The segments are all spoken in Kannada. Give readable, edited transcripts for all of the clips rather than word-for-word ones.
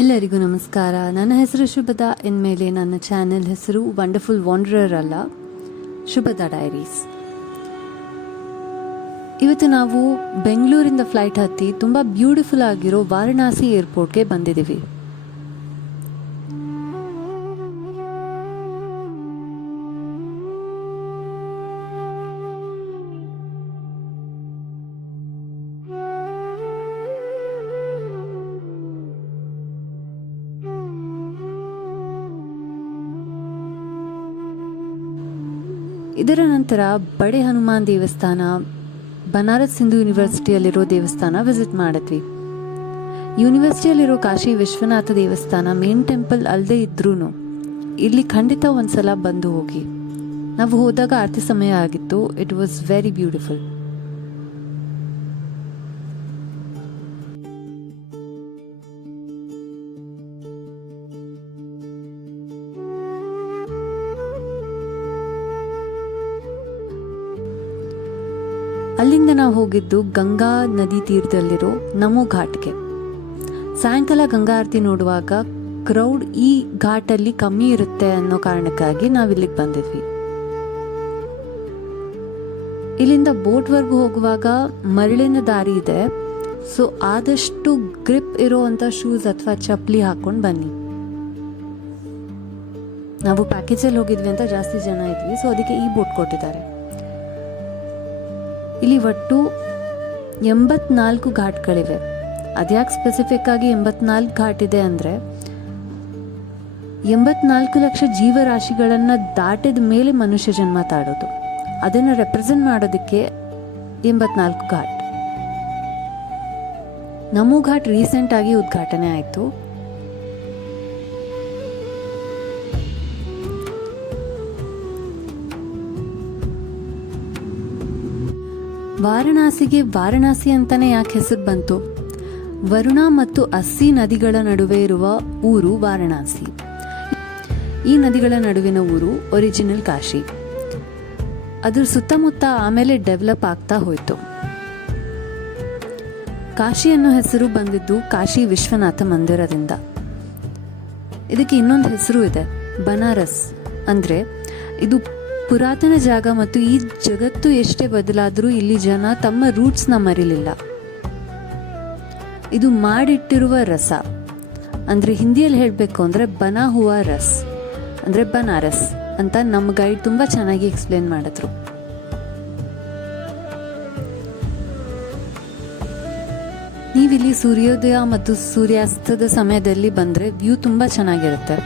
ಎಲ್ಲರಿಗೂ ನಮಸ್ಕಾರ. ನನ್ನ ಹೆಸರು ಶುಭದಾ. ಇನ್ಮೇಲೆ ನನ್ನ ಚಾನೆಲ್ ಹೆಸರು ವಂಡರ್ಫುಲ್ ವಾಂಡರರ್ ಅಲ್ಲ, ಶುಭದಾ ಡೈರೀಸ್. ಇವತ್ತು ನಾವು ಬೆಂಗಳೂರಿಂದ ಫ್ಲೈಟ್ ಹತ್ತಿ ತುಂಬ ಬ್ಯೂಟಿಫುಲ್ ಆಗಿರೋ ವಾರಣಾಸಿ ಏರ್ಪೋರ್ಟ್ಗೆ ಬಂದಿದ್ದೀವಿ. ಇದರ ನಂತರ ಬಡೆ ಹನುಮಾನ್ ದೇವಸ್ಥಾನ, ಬನಾರಸ್ ಹಿಂದೂ ಯೂನಿವರ್ಸಿಟಿಯಲ್ಲಿರೋ ದೇವಸ್ಥಾನ ವಿಸಿಟ್ ಮಾಡಿದ್ವಿ. ಯೂನಿವರ್ಸಿಟಿಯಲ್ಲಿರೋ ಕಾಶಿ ವಿಶ್ವನಾಥ ದೇವಸ್ಥಾನ ಮೇನ್ ಟೆಂಪಲ್ ಅಲ್ಲದೆ ಇದ್ರೂ ಇಲ್ಲಿ ಖಂಡಿತ ಒಂದ್ಸಲ ಬಂದು ಹೋಗಿ. ನಾವು ಹೋದಾಗ ಆರತಿ ಸಮಯ ಆಗಿತ್ತು. It was very beautiful. ಅಲ್ಲಿಂದ ನಾವು ಹೋಗಿದ್ದು ಗಂಗಾ ನದಿ ತೀರದಲ್ಲಿರೋ ನಮೋ ಘಾಟ್ಗೆ. ಸಾಯಂಕಾಲ ಗಂಗಾ ಆರತಿ ನೋಡುವಾಗ ಕ್ರೌಡ್ ಈ ಘಾಟಲ್ಲಿ ಕಮ್ಮಿ ಇರುತ್ತೆ ಅನ್ನೋ ಕಾರಣಕ್ಕಾಗಿ ನಾವಿಲ್ಲಿಗೆ ಬಂದಿದ್ವಿ. ಇಲ್ಲಿಂದ ಬೋಟ್ವರೆಗೂ ಹೋಗುವಾಗ ಮರಳಿನ ದಾರಿ ಇದೆ, ಸೊ ಆದಷ್ಟು ಗ್ರಿಪ್ ಇರೋವಂಥ ಶೂಸ್ ಅಥವಾ ಚಪ್ಪಲಿ ಹಾಕೊಂಡು ಬನ್ನಿ. ನಾವು ಪ್ಯಾಕೇಜಲ್ಲಿ ಹೋಗಿದ್ವಿ ಅಂತ ಜಾಸ್ತಿ ಜನ ಇದ್ವಿ, ಸೊ ಅದಕ್ಕೆ ಈ ಬೋಟ್ ಕೊಟ್ಟಿದ್ದಾರೆ. ಇಲ್ಲಿ ಒಟ್ಟು 84 ಘಾಟ್ಗಳಿವೆ. ಅದ್ಯಾಕೆ ಸ್ಪೆಸಿಫಿಕ್ ಆಗಿ 84 ಘಾಟ್ ಇದೆ ಅಂದರೆ 84 ಲಕ್ಷ ಜೀವರಾಶಿಗಳನ್ನು ದಾಟಿದ ಮೇಲೆ ಮನುಷ್ಯ ಜನ್ಮ ತಾಡೋದು. ಅದನ್ನು ರೆಪ್ರೆಸೆಂಟ್ ಮಾಡೋದಕ್ಕೆ 84 ಘಾಟ್. ನಮೋ ಘಾಟ್ ರೀಸೆಂಟ್ ಆಗಿ ಉದ್ಘಾಟನೆ ಆಯಿತು. ವಾರಣಾಸಿಗೆ ವಾರಣಾಸಿ ಅಂತಾನೆ ಯಾಕೆ ಹೆಸರು ಬಂತು? ವರುಣ ಮತ್ತು ಅಸ್ಸಿ ನದಿಗಳ ನಡುವೆ ಇರುವ ಊರು ವಾರಣಾಸಿ. ಈ ನದಿಗಳ ನಡುವಿನ ಊರು ಒರಿಜಿನಲ್ ಕಾಶಿ. ಅದ್ರ ಸುತ್ತಮುತ್ತ ಆಮೇಲೆ ಡೆವಲಪ್ ಆಗ್ತಾ ಹೋಯಿತು. ಕಾಶಿ ಅನ್ನೋ ಹೆಸರು ಬಂದಿದ್ದು ಕಾಶಿ ವಿಶ್ವನಾಥ ಮಂದಿರದಿಂದ. ಇದಕ್ಕೆ ಇನ್ನೊಂದು ಹೆಸರು ಇದೆ, ಬನಾರಸ್. ಅಂದರೆ ಇದು ಪುರಾತನ ಜಾಗ ಮತ್ತು ಈ ಜಗತ್ತು ಎಷ್ಟೇ ಬದಲಾದರೂ ಇಲ್ಲಿ ಜನ ತಮ್ಮ ರೂಟ್ಸ್ನ ಮರಿಲಿಲ್ಲ. ಇದು ಮಾಡಿಟ್ಟಿರುವ ರಸ, ಅಂದರೆ ಹಿಂದಿಯಲ್ಲಿ ಹೇಳಬೇಕು ಅಂದರೆ ಬನಾ ಹುವಾ ರಸ್, ಅಂದರೆ ಬನಾರಸ್ ಅಂತ ನಮ್ಮ ಗೈಡ್ ತುಂಬ ಚೆನ್ನಾಗಿ ಎಕ್ಸ್ಪ್ಲೇನ್ ಮಾಡಿದ್ರು. ನೀವಿಲ್ಲಿ ಸೂರ್ಯೋದಯ ಮತ್ತು ಸೂರ್ಯಾಸ್ತದ ಸಮಯದಲ್ಲಿ ಬಂದರೆ ವ್ಯೂ ತುಂಬ ಚೆನ್ನಾಗಿರುತ್ತೆ.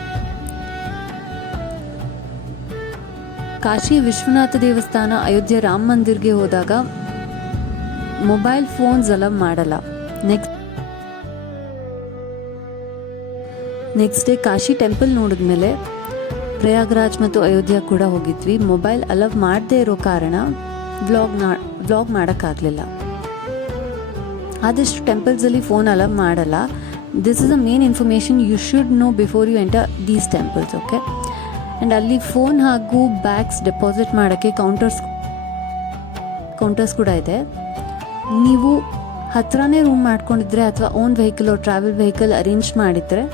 ಕಾಶಿ ವಿಶ್ವನಾಥ ದೇವಸ್ಥಾನ, ಅಯೋಧ್ಯೆ ರಾಮ ಮಂದಿರ್ಗೆ ಹೋದಾಗ ಮೊಬೈಲ್ ಫೋನ್ಸ್ ಅಲೌ ಮಾಡಲ್ಲ. ನೆಕ್ಸ್ಟ್ ಡೇ ಕಾಶಿ ಟೆಂಪಲ್ ನೋಡಿದ್ಮೇಲೆ ಪ್ರಯಾಗ್ರಾಜ್ ಮತ್ತು ಅಯೋಧ್ಯ ಕೂಡ ಹೋಗಿದ್ವಿ. ಮೊಬೈಲ್ ಅಲೌ ಮಾಡದೇ ಇರೋ ಕಾರಣ ವ್ಲಾಗ್ ಮಾಡೋಕ್ಕಾಗಲಿಲ್ಲ. ಆದಷ್ಟು ಟೆಂಪಲ್ಸಲ್ಲಿ ಫೋನ್ ಅಲೌ ಮಾಡಲ್ಲ. This is a main information you should know before you enter these temples. Okay. And ಅಲ್ಲಿ ಫೋನ್ ಹಾಗೂ ಬ್ಯಾಗ್ಸ್ ಡೆಪಾಸಿಟ್ ಮಾಡೋಕ್ಕೆ ಕೌಂಟರ್ಸ್ ಕೂಡ ಇದೆ. ನೀವು ಹತ್ರನೇ ರೂಮ್ ಮಾಡ್ಕೊಂಡಿದ್ರೆ ಅಥವಾ own vehicle travel vehicle arrange ಮಾಡಿದರೆ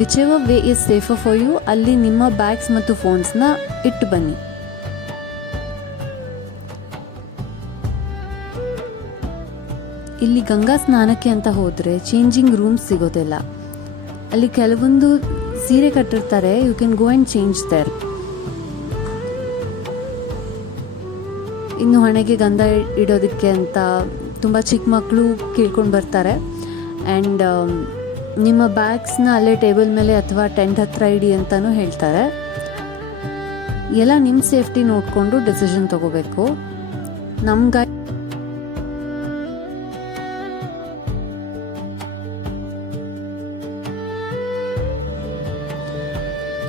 whichever way is safer for you, ಅಲ್ಲಿ ನಿಮ್ಮ ಬ್ಯಾಗ್ಸ್ ಮತ್ತು ಫೋನ್ಸ್ನ ಇಟ್ಟು ಬನ್ನಿ. ಇಲ್ಲಿ ಗಂಗಾ ಸ್ನಾನಕ್ಕೆ ಅಂತ ಹೋದರೆ ಚೇಂಜಿಂಗ್ ರೂಮ್ಸ್ ಸಿಗೋದಿಲ್ಲ. ಅಲ್ಲಿ ಕೆಲವೊಂದು ಸೀರೆ ಕಟ್ಟಿರ್ತಾರೆ, you can go and change there. ಇನ್ನು ಹಣೆಗೆ ಗಂಧ ಇಡೋದಕ್ಕೆ ಅಂತ ತುಂಬ ಚಿಕ್ಕ ಮಕ್ಕಳು ಕೇಳ್ಕೊಂಡು ಬರ್ತಾರೆ. ಆ್ಯಂಡ್ ನಿಮ್ಮ ಬ್ಯಾಗ್ಸ್ನ ಅಲ್ಲೇ ಟೇಬಲ್ ಮೇಲೆ ಅಥವಾ ಟೆಂಟ್ ಹತ್ರ ಇಡಿ ಅಂತಲೂ ಹೇಳ್ತಾರೆ. ಎಲ್ಲ ನಿಮ್ಮ ಸೇಫ್ಟಿ ನೋಡಿಕೊಂಡು ಡಿಸಿಷನ್ ತಗೋಬೇಕು. ನಮ್ಗೆ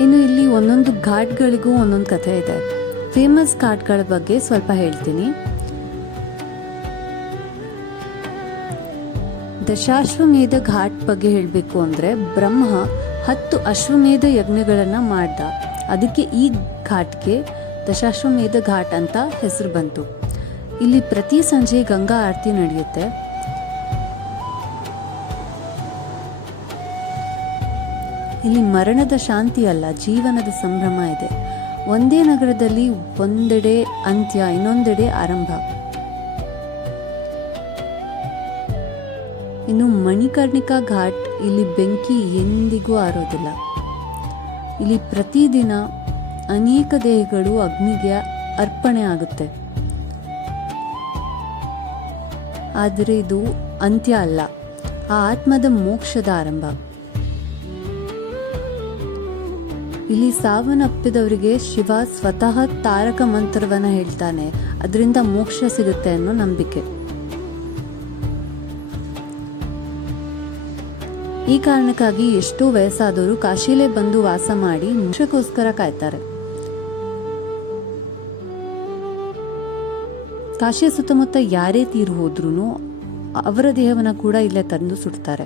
ಇನ್ನು ಇಲ್ಲಿ ಒಂದೊಂದು ಘಾಟ್ಗಳಿಗೂ ಒಂದೊಂದು ಕಥೆ ಇದೆ. ಫೇಮಸ್ ಘಾಟ್ಗಳ ಬಗ್ಗೆ ಸ್ವಲ್ಪ ಹೇಳ್ತೀನಿ. ದಶಾಶ್ವಮೇಧ ಘಾಟ್ ಬಗ್ಗೆ ಹೇಳಬೇಕು ಅಂದರೆ ಬ್ರಹ್ಮ 10 ಅಶ್ವಮೇಧ ಯಜ್ಞಗಳನ್ನು ಮಾಡ್ದ. ಅದಕ್ಕೆ ಈ ಘಾಟ್ಗೆ ದಶಾಶ್ವಮೇಧ ಘಾಟ್ ಅಂತ ಹೆಸರು ಬಂತು. ಇಲ್ಲಿ ಪ್ರತಿ ಸಂಜೆ ಗಂಗಾ ಆರತಿ ನಡೆಯುತ್ತೆ. ಇಲ್ಲಿ ಮರಣದ ಶಾಂತಿ ಅಲ್ಲ, ಜೀವನದ ಸಂಭ್ರಮ ಇದೆ. ಒಂದೇ ನಗರದಲ್ಲಿ ಒಂದೆಡೆ ಅಂತ್ಯ, ಇನ್ನೊಂದೆಡೆ ಆರಂಭ. ಇನ್ನು ಮಣಿಕರ್ಣಿಕಾ ಘಾಟ್, ಇಲ್ಲಿ ಬೆಂಕಿ ಎಂದಿಗೂ ಆರೋದಿಲ್ಲ. ಇಲ್ಲಿ ಪ್ರತಿದಿನ ಅನೇಕ ದೇಹಗಳು ಅಗ್ನಿಗೆ ಅರ್ಪಣೆ ಆಗುತ್ತೆ. ಆದರೆ ಇದು ಅಂತ್ಯ ಅಲ್ಲ, ಆ ಆತ್ಮದ ಮೋಕ್ಷದ ಆರಂಭ. ಇಲ್ಲಿ ಸಾವನ್ನಪ್ಪಿದವರಿಗೆ ಶಿವ ಸ್ವತಃ ತಾರಕ ಮಂತ್ರವನ್ನ ಹೇಳ್ತಾನೆ, ಅದರಿಂದ ಮೋಕ್ಷ ಸಿಗುತ್ತೆ ಅನ್ನೋ ನಂಬಿಕೆ. ಈ ಕಾರಣಕ್ಕಾಗಿ ಎಷ್ಟೋ ವಯಸ್ಸಾದವರು ಕಾಶಿಲೇ ಬಂದು ವಾಸ ಮಾಡಿ ಮೋಕ್ಷಕ್ಕೋಸ್ಕರ ಕಾಯ್ತಾರೆ. ಕಾಶಿಯ ಸುತ್ತಮುತ್ತ ಯಾರೇ ತೀರು ಹೋದ್ರೂ ಅವರ ದೇಹವನ್ನು ಕೂಡ ಇಲ್ಲೇ ತಂದು ಸುಡ್ತಾರೆ.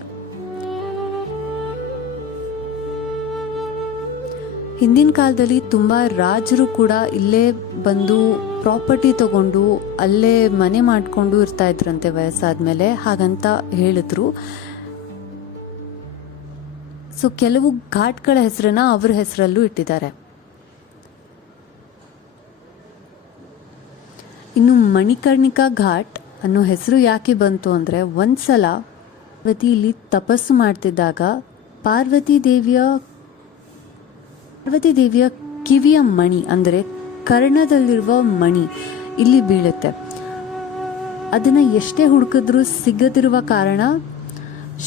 ಹಿಂದಿನ ಕಾಲದಲ್ಲಿ ತುಂಬಾ ರಾಜರು ಕೂಡ ಇಲ್ಲೇ ಬಂದು ಪ್ರಾಪರ್ಟಿ ತಗೊಂಡು ಅಲ್ಲೇ ಮನೆ ಮಾಡ್ಕೊಂಡು ಇರ್ತಾ ಇದ್ರಂತೆ ವಯಸ್ಸಾದ್ಮೇಲೆ, ಹಾಗಂತ ಹೇಳಿದ್ರು. ಸೊ ಕೆಲವು ಘಾಟ್ಗಳ ಹೆಸರನ್ನ ಅವ್ರ ಹೆಸರಲ್ಲೂ ಇಟ್ಟಿದ್ದಾರೆ. ಇನ್ನು ಮಣಿಕರ್ಣಿಕಾ ಘಾಟ್ ಅನ್ನೋ ಹೆಸರು ಯಾಕೆ ಬಂತು ಅಂದರೆ, ಒಂದ್ಸಲ ಪಾರ್ವತಿ ಇಲ್ಲಿ ತಪಸ್ಸು ಮಾಡ್ತಿದ್ದಾಗ ಪಾರ್ವತಿ ದೇವಿಯ ಕಿವಿಯ ಮಣಿ ಅಂದರೆ ಕರ್ಣದಲ್ಲಿರುವ ಮಣಿ ಇಲ್ಲಿ ಬೀಳುತ್ತೆ. ಅದನ್ನ ಎಷ್ಟೇ ಹುಡುಕಿದ್ರೂ ಸಿಗದಿರುವ ಕಾರಣ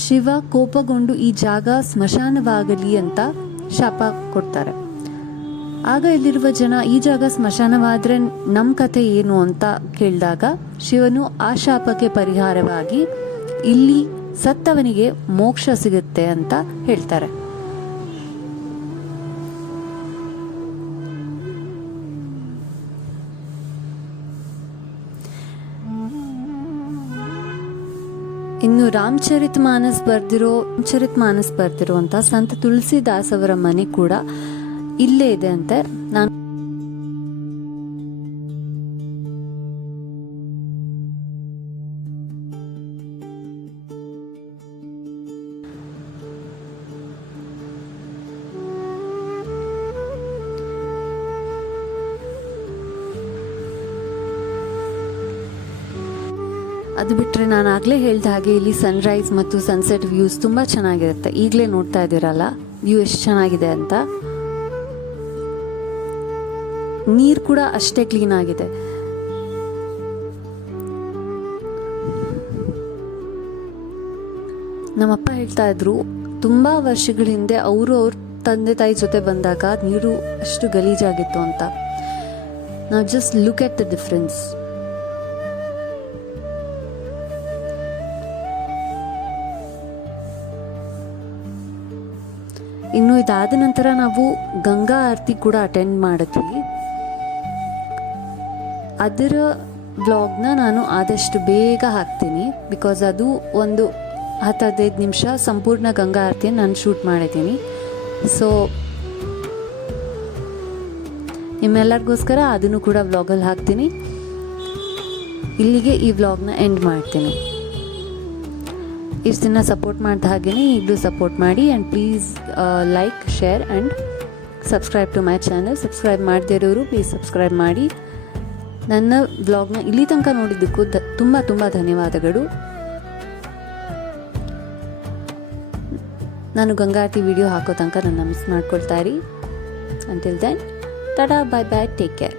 ಶಿವ ಕೋಪಗೊಂಡು ಈ ಜಾಗ ಸ್ಮಶಾನವಾಗಲಿ ಅಂತ ಶಾಪ ಕೊಡ್ತಾರೆ. ಆಗ ಇಲ್ಲಿರುವ ಜನ ಈ ಜಾಗ ಸ್ಮಶಾನವಾದ್ರೆ ನಮ್ಮ ಕಥೆ ಏನು ಅಂತ ಕೇಳಿದಾಗ ಶಿವನು ಆ ಶಾಪಕ್ಕೆ ಪರಿಹಾರವಾಗಿ ಇಲ್ಲಿ ಸತ್ತವನಿಗೆ ಮೋಕ್ಷ ಸಿಗುತ್ತೆ ಅಂತ ಹೇಳ್ತಾರೆ. ಇನ್ನು ರಾಮಚರಿತ್ ಮಾನಸ್ ಬರ್ದಿರೋ ಅಂತ ಸಂತ ತುಳಸಿದಾಸ್ ಅವರ ಮನೆ ಕೂಡ ಇಲ್ಲೇ ಇದೆ ಅಂತೆ. ನಾನು ಅದು ಬಿಟ್ಟರೆ ನಾನು ಆಗಲೇ ಹೇಳಿದ ಹಾಗೆ ಇಲ್ಲಿ ಸನ್ರೈಸ್ ಮತ್ತು ಸನ್ಸೆಟ್ ವ್ಯೂಸ್ ತುಂಬ ಚೆನ್ನಾಗಿರುತ್ತೆ. ಈಗಲೇ ನೋಡ್ತಾ ಇದ್ದೀರಲ್ಲ ವ್ಯೂ ಎಷ್ಟು ಚೆನ್ನಾಗಿದೆ ಅಂತ. ನೀರು ಕೂಡ ಅಷ್ಟೇ ಕ್ಲೀನ್ ಆಗಿದೆ. ನಮ್ಮಪ್ಪ ಹೇಳ್ತಾ ಇದ್ರು, ತುಂಬ ವರ್ಷಗಳ ಹಿಂದೆ ಅವ್ರ ತಂದೆ ತಾಯಿ ಜೊತೆ ಬಂದಾಗ ನೀರು ಅಷ್ಟು ಗಲೀಜಾಗಿತ್ತು ಅಂತ. ನಾವು just look at the difference. ಇನ್ನು ಇದಾದ ನಂತರ ನಾವು ಗಂಗಾ ಆರತಿ ಕೂಡ ಅಟೆಂಡ್ ಮಾಡಿದ್ವಿ. ಅದರ ವ್ಲಾಗ್ನ ನಾನು ಆದಷ್ಟು ಬೇಗ ಹಾಕ್ತೀನಿ, ಬಿಕಾಸ್ ಅದು ಒಂದು 10-15 ನಿಮಿಷ ಸಂಪೂರ್ಣ ಗಂಗಾ ಆರತಿಯನ್ನು ನಾನು ಶೂಟ್ ಮಾಡಿದ್ದೀನಿ. ಸೊ ನಿಮ್ಮೆಲ್ಲರಿಗೋಸ್ಕರ ಅದನ್ನು ಕೂಡ ವ್ಲಾಗಲ್ಲಿ ಹಾಕ್ತೀನಿ. ಇಲ್ಲಿಗೆ ಈ ವ್ಲಾಗ್ನ ಎಂಡ್ ಮಾಡ್ತೀನಿ. ಇಷ್ಟು ದಿನ ಸಪೋರ್ಟ್ ಮಾಡಿದ ಹಾಗೆಯೇ ಈಗಲೂ ಸಪೋರ್ಟ್ ಮಾಡಿ. And please like, share and subscribe to my channel. Subscribe ಮಾಡದೇ ಇರೋರು ಪ್ಲೀಸ್ ಸಬ್ಸ್ಕ್ರೈಬ್ ಮಾಡಿ. ನನ್ನ ವ್ಲಾಗ್ನ ಇಲ್ಲಿ ತನಕ ನೋಡಿದ್ದಕ್ಕೂ ತುಂಬ ತುಂಬ ಧನ್ಯವಾದಗಳು. ನಾನು ಗಂಗಾರತಿ ವಿಡಿಯೋ ಹಾಕೋ ತನಕ ನನ್ನ ಮಿಸ್ ಮಾಡ್ಕೊಳ್ತಾ ಇರಿ. ಅಂಟಿಲ್ ದೆನ್ ಟಾಟಾ, ಬಾಯ್ ಬಾಯ್, ಟೇಕ್ ಕೇರ್.